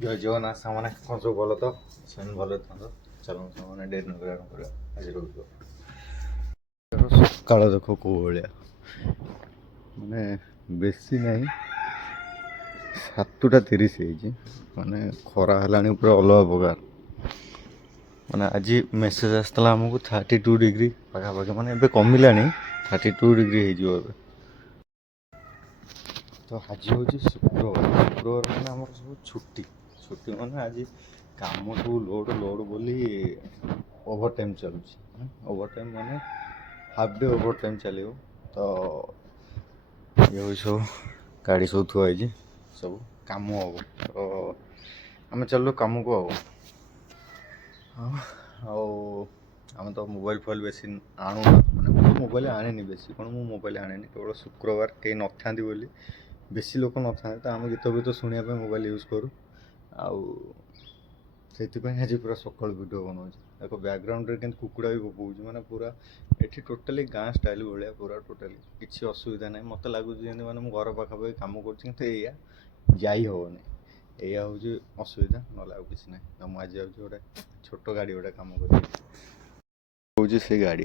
ଜୟ ଜଗନ୍ନାଥ ସାମାନେ କ'ଣ ସବୁ ଭଲ ତ ସେମାନେ ଭଲ ଥାନ୍ତ ଚାଲୁ ସେମାନେ ଡେରି ନ କରିବା କରିବା ଆଜି ରହୁଛ ସକାଳ ଦେଖ କେଉଁ ଭଳିଆ ମାନେ ବେଶୀ ନାହିଁ 7:30 ହେଇଛି ମାନେ ଖରା ହେଲାଣି ପୁରା ଅଲଗା ପ୍ରକାର ମାନେ ଆଜି ମେସେଜ୍ ଆସିଥିଲା ଆମକୁ 32 ଡିଗ୍ରୀ ପାଖାପାଖି ମାନେ ଏବେ କମିଲାଣି 32 ଡିଗ୍ରୀ ହେଇଯିବ ଏବେ ତ ଆଜି ହେଉଛି ଶୁକ୍ରବାର ମାନେ ଆମର ସବୁ ଛୁଟି ମାନେ ଆଜି କାମ ସବୁ ଲୋଡ଼ ବୋଲି ଓଭର ଟାଇମ୍ ଚାଲୁଛି ଓଭର ଟାଇମ୍ ମାନେ ହାଫ୍ ଡେ ଓଭର ଟାଇମ୍ ଚାଲିବ ତ ଇଏ ହେଉଛି ସବୁ ଗାଡ଼ି ସବୁ ଥୁଆ ହେଇଛି ସବୁ କାମ ହେବ ତ ଆମେ ଚାଲିଲୁ କାମକୁ ଆଉ ଆମେ ତ ମୋବାଇଲ୍ ବେଶୀ ଆଣୁନା ମାନେ ମୁଁ ମୋବାଇଲ୍ ଆଣେନି ବେଶୀ କ'ଣ ମୁଁ ମୋବାଇଲ୍ ଆଣେନି କେବଳ ଶୁକ୍ରବାର କେହି ନଥାନ୍ତି ବୋଲି ବେଶୀ ଲୋକ ନଥାନ୍ତି ତ ଆମେ ଗୀତ ଶୁଣିବା ପାଇଁ ମୋବାଇଲ୍ ୟୁଜ୍ କରୁ ଆଉ ସେଥିପାଇଁ ଆଜି ପୁରା ସକାଳୁ ଭିଡ଼ିଓ ବନାଉଛି ଦେଖ ବ୍ୟାକ୍ଗ୍ରାଉଣ୍ଡରେ କେମିତି କୁକୁଡ଼ା ବି ବୋବଉଛି ମାନେ ପୁରା ଏଠି ଟୋଟାଲି ଗାଁ ଷ୍ଟାଇଲ୍ ଭଳିଆ ପୁରା ଟୋଟାଲି କିଛି ଅସୁବିଧା ନାହିଁ ମୋତେ ଲାଗୁଛି ଯେମିତି ମାନେ ମୁଁ ଘର ପାଖାପାଖି କାମ କରୁଛି କିନ୍ତୁ ଏଇଆ ଯାଇ ହେବନି ଏଇଆ ହେଉଛି ଅସୁବିଧା ନହେଲେ ଆଉ କିଛି ନାହିଁ ତ ମୁଁ ଆଜି ଯାଉଛି ଗୋଟେ ଛୋଟ ଗାଡ଼ି ଗୋଟେ କାମ କରିବି ହେଉଛି ସେ ଗାଡ଼ି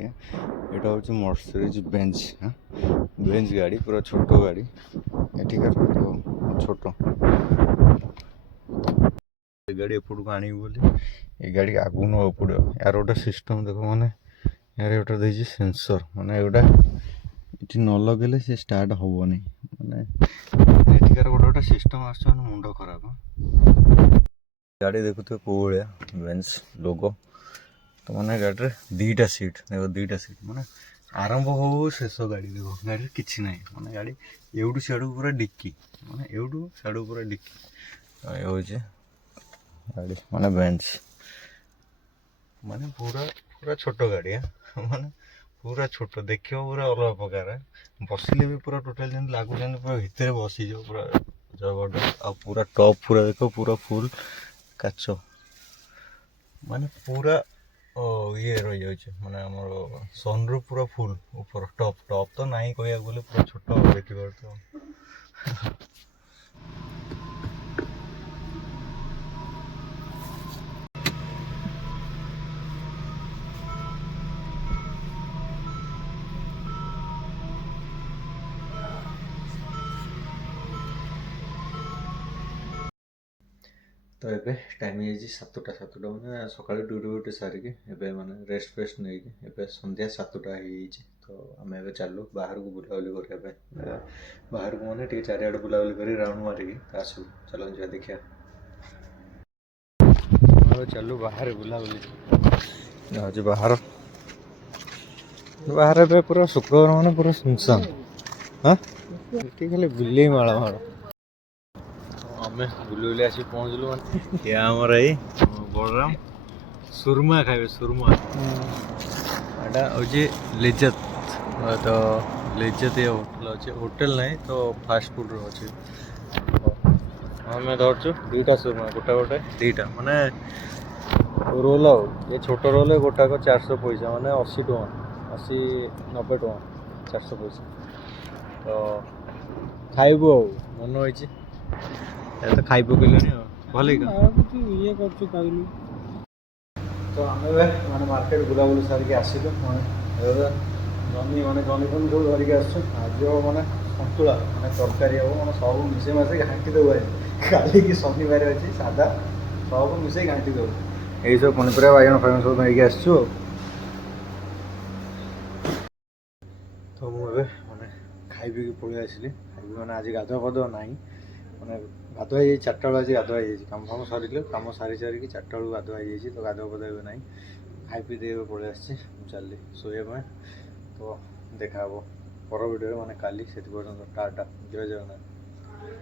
ଏଇଟା ହେଉଛି ମର୍ସିଡିଜ୍ ବେଞ୍ଜ ଗାଡ଼ି ପୁରା ଛୋଟ ଗାଡ଼ି ଏଠିକାର ଛୋଟ ଏ ଗାଡ଼ି ଏପଟକୁ ଆଣିବି ବୋଲି ଏ ଗାଡ଼ି ଆଗକୁ ନେବାକୁ ପଡ଼ିବ ୟାର ଗୋଟେ ସିଷ୍ଟମ୍ ଦେଖ ମାନେ ୟାର ଗୋଟେ ଦେଇଛି ସେନ୍ସର୍ ମାନେ ଏଗୁଡ଼ା ଏଠି ନ ଲଗେଇଲେ ସେ ଷ୍ଟାର୍ଟ ହେବନି ମାନେ ଏଠିକାର ଗୋଟେ ସିଷ୍ଟମ୍ ଆସୁଛି ମାନେ ମୁଣ୍ଡ ଖରାପ ଗାଡ଼ି ଦେଖୁଥିବେ କେଉଁ ଭଳିଆ ବେଞ୍ଜ ଲୋଗୋ ତ ମାନେ ଗାଡ଼ିରେ ଦୁଇଟା ସିଟ୍ ମାନେ ଆରମ୍ଭ ହଉ ଶେଷ ଗାଡ଼ି ଦେଖ ଗାଡ଼ିରେ କିଛି ନାହିଁ ମାନେ ଗାଡ଼ି ଏଉଠୁ ସିଆଡ଼କୁ ପୁରା ଡିକି ମାନେ ଏଉଠୁ ସିଆଡ଼କୁ ପୁରା ଡିକି ଏ ହେଉଛି ଗାଡ଼ି ମାନେ ବେଞ୍ଜ ମାନେ ପୁରା ଛୋଟ ଗାଡ଼ି ମାନେ ପୁରା ଛୋଟ ଦେଖିବ ପୁରା ଅଲଗା ପ୍ରକାର ବସିଲେ ବି ପୁରା ଟୋଟାଲି ଯେମିତି ଲାଗୁଛନ୍ତି ପୁରା ଭିତରେ ବସିଯିବ ପୁରା ଜବରଦସ୍ତ ଆଉ ପୁରା ଟପ୍ ପୁରା ଦେଖ ପୁରା ଫୁଲ୍ କାଚ ମାନେ ପୁରା ଇଏ ରହିଯାଉଛି ମାନେ ଆମର ସନ୍ରୁଫ୍ ପୁରା ଫୁଲ୍ ଉପର ଟପ୍ ତ ନାହିଁ କହିବାକୁ ଗଲେ ପୁରା ଛୋଟ ଦେଖିପାରୁଥିବ ତ ଏବେ ଟାଇମ୍ ହେଇଯାଇଛି 7ଟା ମାନେ ସକାଳୁ ଡ୍ୟୁଟି ସାରିକି ଏବେ ମାନେ ରେଷ୍ଟ ନେଇକି ଏବେ ସନ୍ଧ୍ୟା 7ଟା ହେଇଯାଇଛି ତ ଆମେ ଏବେ ଚାଲୁ ବାହାରକୁ ବୁଲାବୁଲି କରିବା ପାଇଁ ବାହାରକୁ ମାନେ ଟିକେ ଚାରିଆଡ଼େ ବୁଲାବୁଲି କରି ରାଉଣ୍ଡ ମାରିକି ଆସିବୁ ଚାଲ ଯିବା ଦେଖିବା ଆମେ ଚାଲୁ ବାହାରେ ବୁଲାବୁଲି ଯାଉଛି ବାହାରେ ଏବେ ପୁରା ଶୁକ୍ରବାର ମାନେ ପୁରା ସୁନସାନ ଏଠି ଖାଲି ବିଲେଇ ମାଳ ଆମେ ବୁଲି ଆସି ପହଞ୍ଚିଲୁ ମାନେ ଏ ଆମର ଏଇ ବଳରାମ ସୁରମା ଖାଇବେ ସୁରମା ଏଇଟା ହେଉଛି ଲିଜତ ତ ଲିଜତ ଏ ହୋଟେଲ ଅଛି ହୋଟେଲ ନାହିଁ ତ ଫାଷ୍ଟ ଫୁଡ଼ର ଅଛି ଆମେ ଧରିଛୁ ଦୁଇଟା ସୁରମା ଗୋଟେ ଦୁଇଟା ମାନେ ରୋଲ୍ ଆଉ ଏ ଛୋଟ ରୋଲ୍ ଗୋଟାକ 400 ପଇସା ମାନେ 80 ଟଙ୍କା 80-90 ଟଙ୍କା 400 ପଇସା ତ ଖାଇବୁ ଆଉ ମନ ହେଇଛି ତ ଖାଇ ପକେଇଲେଣି ଆଉ ଭଲ ଇଏ କରୁଛୁ ଖାଇଲୁ ତ ଆମେ ଏବେ ମାନେ ମାର୍କେଟ ବୁଲାବୁଲି ସାରିକି ଆସିଲୁ ମାନେ ଜହ୍ନି ସବୁ ଧରିକି ଆସୁଛୁ ଆଜି ହେବ ମାନେ ସନ୍ତୁଳା ମାନେ ତରକାରୀ ହେବ ମାନେ ସବୁ ମିଶେଇ ମାସେଇ ଘାଣ୍ଟି ଦେବୁ ଆଜି କାଲିକି ଶନିବାର ଅଛି ସାଧା ସବୁ ମିଶେଇ ଘାଣ୍ଟି ଦେବୁ ଏଇସବୁ ପନିପରିବା ବାଇଗଣ ଫାଇଗଣ ସବୁ ନେଇକି ଆସିଛୁ ତ ମୁଁ ଏବେ ମାନେ ଖାଇ ପିଇକି ପଳେଇ ଆସିଲି ମାନେ ଆଜି ଗାଧୁଆ ନାହିଁ ମାନେ ଗାଧୁଆ ହେଇଯାଇଛି 4ଟା ବେଳେ ଆଜି ଗାଧୁଆ ହେଇଯାଇଛି କାମ ସରିଲେ କାମ ସାରିକି 4ଟା ବେଳକୁ ଗାଧୁଆ ହେଇଯାଇଛି ତ ଗାଧୁଆ ଏବେ ନାହିଁ ଖାଇ ପିଇ ଦେଇ ଏବେ ପଳେଇ ଆସିଛି ମୁଁ ଚାଲିଲି ଶୋଇବା ପାଇଁ ତ ଦେଖା ହେବ ପର ଭିଡ଼ିଓରେ ମାନେ କାଲି ସେଥି ପର୍ଯ୍ୟନ୍ତ ଟାଟା ଜୟ ଜଗନ୍ନାଥ।